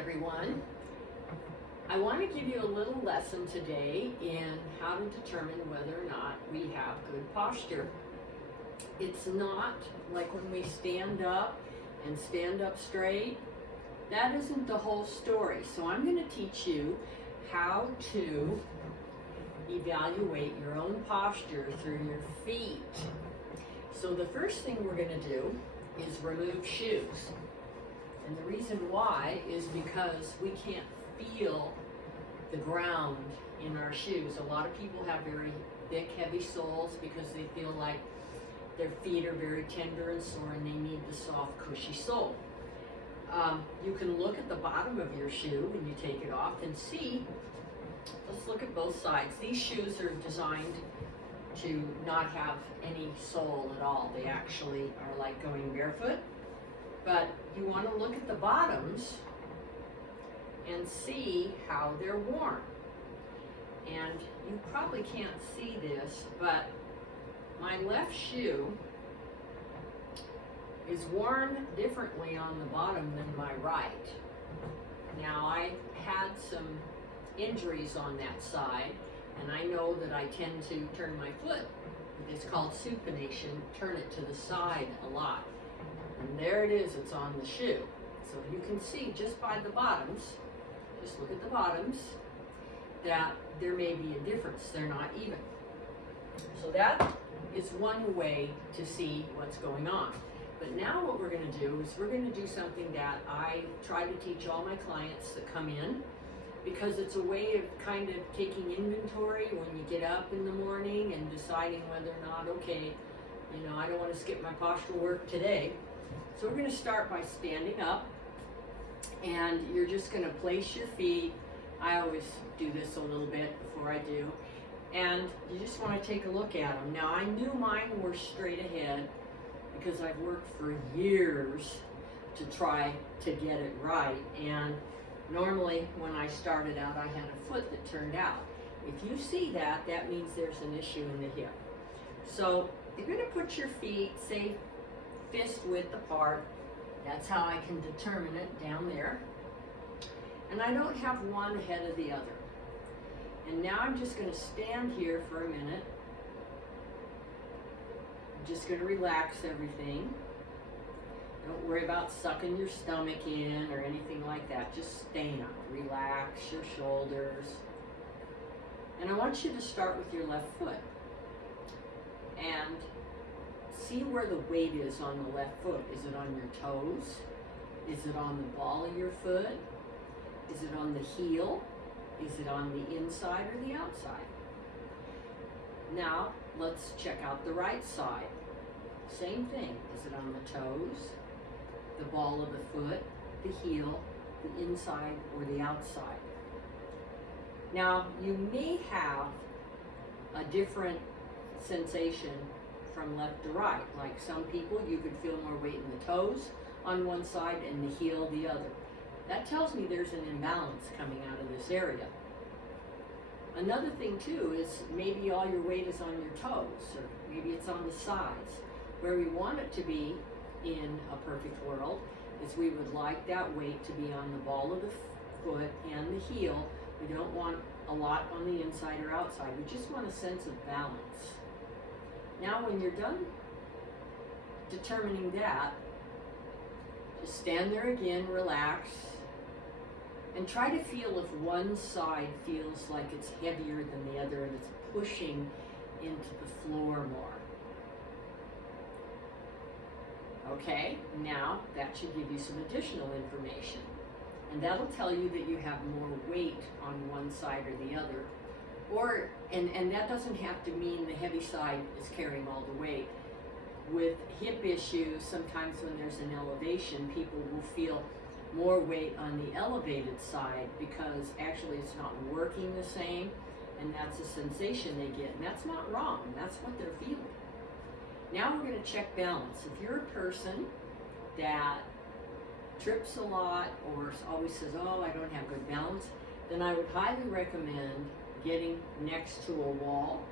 everyone. I want to give you a little lesson today in how to determine whether or not we have good posture. It's not like when we stand up and stand up straight. That isn't the whole story. So I'm going to teach you how to evaluate your own posture through your feet. So the first thing we're going to do is remove shoes. And the reason why is because we can't feel the ground in our shoes. A lot of people have very thick, heavy soles because they feel like their feet are very tender and sore and they need the soft, cushy sole. You can look at the bottom of your shoe when you take it off and see. Let's look at both sides. These shoes are designed to not have any sole at all. They actually are like going barefoot. But you want to look at the bottoms and see how they're worn. And you probably can't see this, but my left shoe is worn differently on the bottom than my right. Now, I had some injuries on that side, and I know that I tend to turn my foot. It's called supination, turn it to the side a lot. And there it is, it's on the shoe. So you can see just by the bottoms, just look at the bottoms, that there may be a difference. They're not even. So that is one way to see what's going on. But now what we're going to do is we're going to do something that I try to teach all my clients that come in, because it's a way of kind of taking inventory when you get up in the morning and deciding whether or not, okay, you know, I don't want to skip my postural work today. So we're going to start by standing up, and you're just going to place your feet. I always do this a little bit before I do. And you just want to take a look at them. Now, I knew mine were straight ahead because I've worked for years to try to get it right. And normally when I started out, I had a foot that turned out. If you see that, that means there's an issue in the hip. So you're going to put your feet, say, fist width apart. That's how I can determine it down there. And I don't have one ahead of the other. And now I'm just going to stand here for a minute. I'm just going to relax everything. Don't worry about sucking your stomach in or anything like that. Just stand. Relax your shoulders. And I want you to start with your left foot. And see where the weight is on the left foot. Is it on your toes? Is it on the ball of your foot? Is it on the heel? Is it on the inside or the outside? Now, let's check out the right side. Same thing. Is it on the toes, the ball of the foot, the heel, the inside, or the outside? Now, you may have a different sensation from left to right. Like some people, you could feel more weight in the toes on one side and the heel the other. That tells me there's an imbalance coming out of this area. Another thing too is maybe all your weight is on your toes, or maybe it's on the sides. Where we want it to be in a perfect world is we would like that weight to be on the ball of the foot and the heel. We don't want a lot on the inside or outside. We just want a sense of balance. Now when you're done determining that, just stand there again, relax, and try to feel if one side feels like it's heavier than the other and it's pushing into the floor more. Okay, now that should give you some additional information. And that'll tell you that you have more weight on one side or the other. And that doesn't have to mean the heavy side is carrying all the weight. With hip issues, sometimes when there's an elevation, people will feel more weight on the elevated side because actually it's not working the same, and that's a sensation they get. And that's not wrong, that's what they're feeling. Now we're going to check balance. If you're a person that trips a lot or always says, oh, I don't have good balance, then I would highly recommend getting next to a wall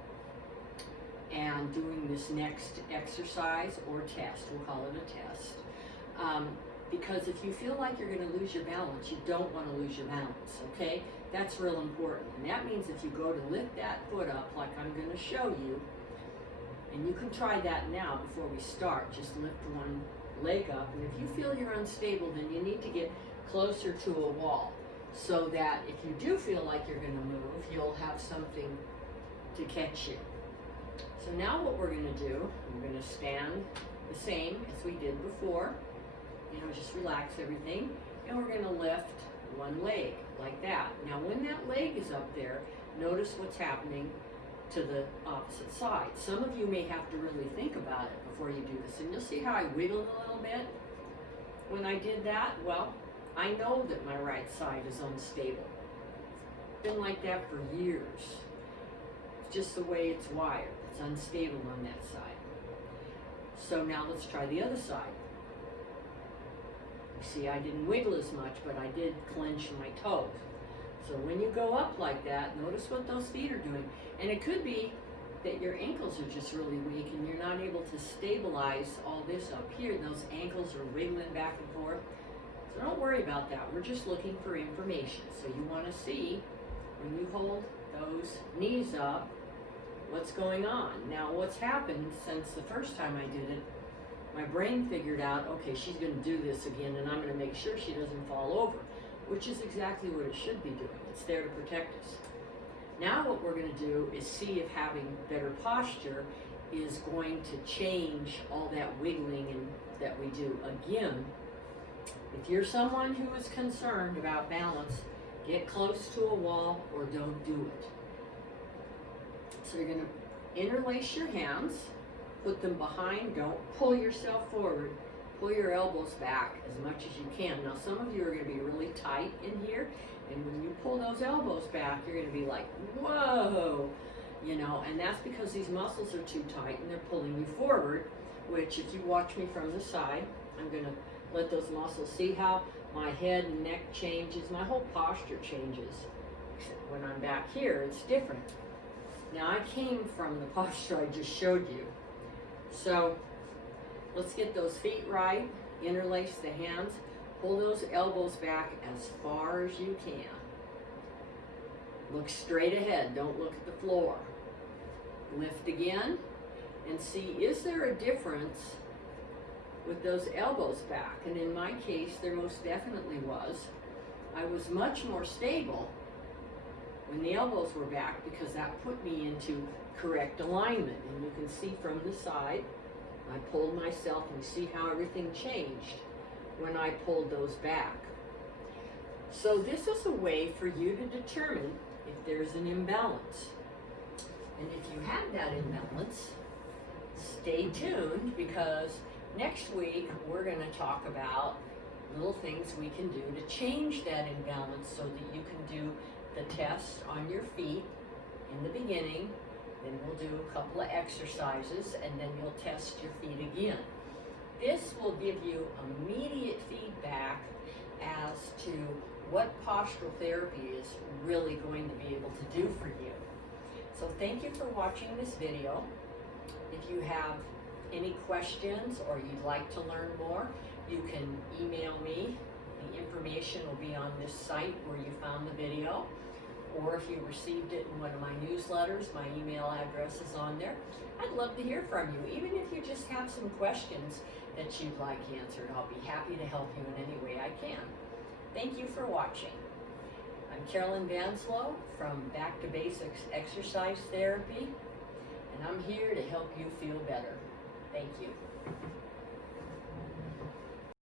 and doing this next exercise or test. We'll call it a test. because if you feel like you're going to lose your balance, you don't want to lose your balance, okay? That's real important. And that means if you go to lift that foot up like I'm going to show you, and you can try that now before we start, just lift one leg up, and if you feel you're unstable, then you need to get closer to a wall so that if you do feel like you're going to move, you'll have something to catch you. So now what we're going to do, we're going to stand the same as we did before, just relax everything, and we're going to lift one leg like that. Now when that leg is up there, notice what's happening to the opposite side. Some of you may have to really think about it before you do this, and you'll see how I wiggled a little bit when I did that. Well, I know that my right side is unstable. It's been like that for years. It's just the way it's wired. It's unstable on that side. So now let's try the other side. You see, I didn't wiggle as much, but I did clench my toes. So when you go up like that, notice what those feet are doing. And it could be that your ankles are just really weak and you're not able to stabilize all this up here. Those ankles are wiggling back and forth. So don't worry about that. We're just looking for information. So you want to see, when you hold those knees up, what's going on. Now what's happened since the first time I did it, my brain figured out, okay, she's going to do this again, and I'm going to make sure she doesn't fall over, which is exactly what it should be doing. It's there to protect us. Now what we're going to do is see if having better posture is going to change all that wiggling that we do. Again, if you're someone who is concerned about balance, get close to a wall or don't do it. So you're going to interlace your hands, put them behind, don't pull yourself forward, pull your elbows back as much as you can. Now some of you are going to be really tight in here, and when you pull those elbows back, you're going to be like, whoa, and that's because these muscles are too tight and they're pulling you forward, which if you watch me from the side, I'm going to let those muscles, see how my head and neck changes, my whole posture changes. Except when I'm back here, it's different. Now I came from the posture I just showed you. So let's get those feet right, interlace the hands, pull those elbows back as far as you can. Look straight ahead, don't look at the floor. Lift again and see, is there a difference with those elbows back? And in my case, there most definitely was. I was much more stable when the elbows were back because that put me into correct alignment. And you can see from the side, I pulled myself, and you see how everything changed when I pulled those back. So this is a way for you to determine if there's an imbalance. And if you have that imbalance, stay tuned, because next week we're going to talk about little things we can do to change that imbalance so that you can do the test on your feet in the beginning. Then we'll do a couple of exercises, and then you'll test your feet again. This will give you immediate feedback as to what postural therapy is really going to be able to do for you. So thank you for watching this video. If you have any questions or you'd like to learn more, you can email me. The information will be on this site where you found the video. Or if you received it in one of my newsletters, my email address is on there. I'd love to hear from you, even if you just have some questions that you'd like answered. I'll be happy to help you in any way I can. Thank you for watching. I'm Carolyn Vanslow from Back to Basics Exercise Therapy, and I'm here to help you feel better. Thank you.